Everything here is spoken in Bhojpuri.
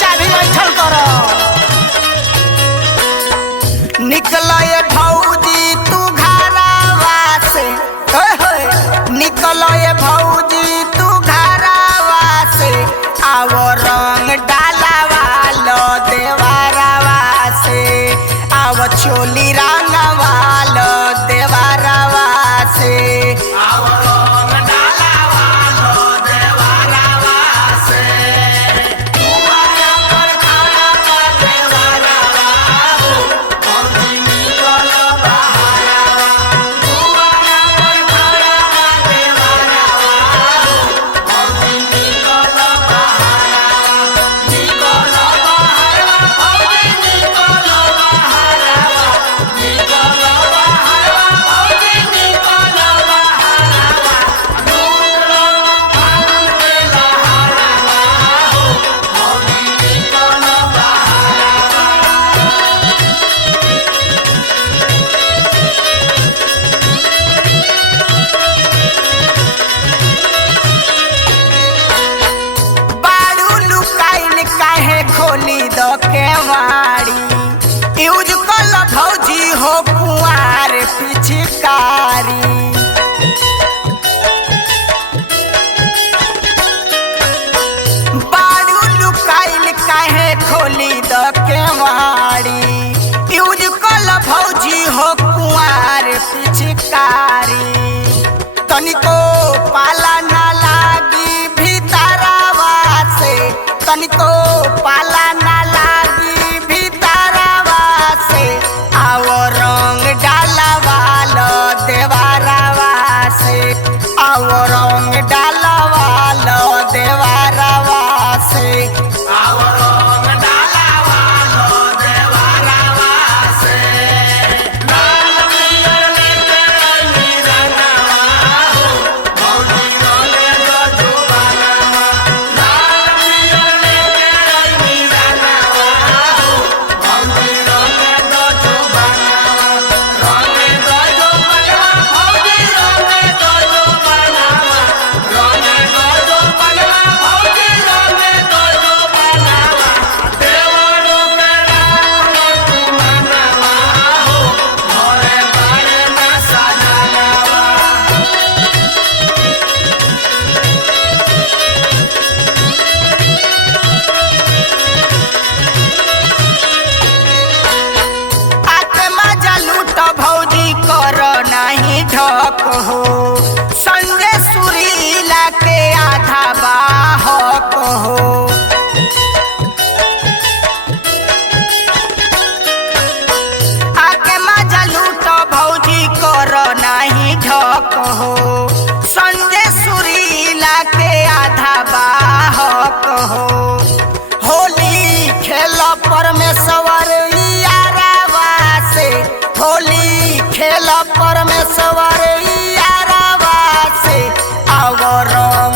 चाभी बैठल करो। निकलो ये भौजी तू घरवा से, निकलो ये भौजी तू घरवा से, आवो रंग डालवा लो देवरवा से, आवो चोली रंगवा लो देवरवा से, आवो रंग डालवा लो देवरवा से। तुम्हारा पर खड़ा बा देवरवा हो, भौजी निकलो बहरवा। तुम्हारा पर खड़ा बा देवरवा हो, भौजी निकलो बहरवा। निकलो बहरवा भौजी निकलो बहरवा, निकलो बहरवा भौजी निकलो बहरवा। निकलो फागुन के लहरवा हो, भौजी निकलो बारू लुकाइल काहे खोली द केवाड़ी, यूज कल भौजी हो कुंवार पिचकारी। बारू लुकाइल काहे खोली द केवाड़ी, यूज कल भौजी हो कुंवार पिचकारी। तनिको पाला ना लागी भीतरवा से, तनिको पाला ना लागी भीतरवा से, आवो रंग डालवा लो देवरवा से, आवो रंग डालवा लो देवरवा से, आवो रंग डालवा लो देवरवा से। लाल पियर लेके आइली रंगवा हो, भौजी रोले दो जुबानवा। लाल पियर लेके आइली रंगवा हो, भौजी रोले दो जुबानवा। रोले दो जुबानवा भौजी रोले दो जुबानवा, रोले दो जुबानवा भौजी रोले दो जुबानवा। देवरो के राखो तू मनवा हो, घरे बाड़े में सजनवा। आके मजा लूट भौजी करो नहीं ढक हो, संजय सुरीला के आधा बाहक हो। आके मजा लूट भौजी करो नहीं ढक हो, संजय सुरीला के आधा बाहक हो। होली खेल परमेश्वर यारवा से, होली खेल परमेश्वर यारवा से, आवो रंग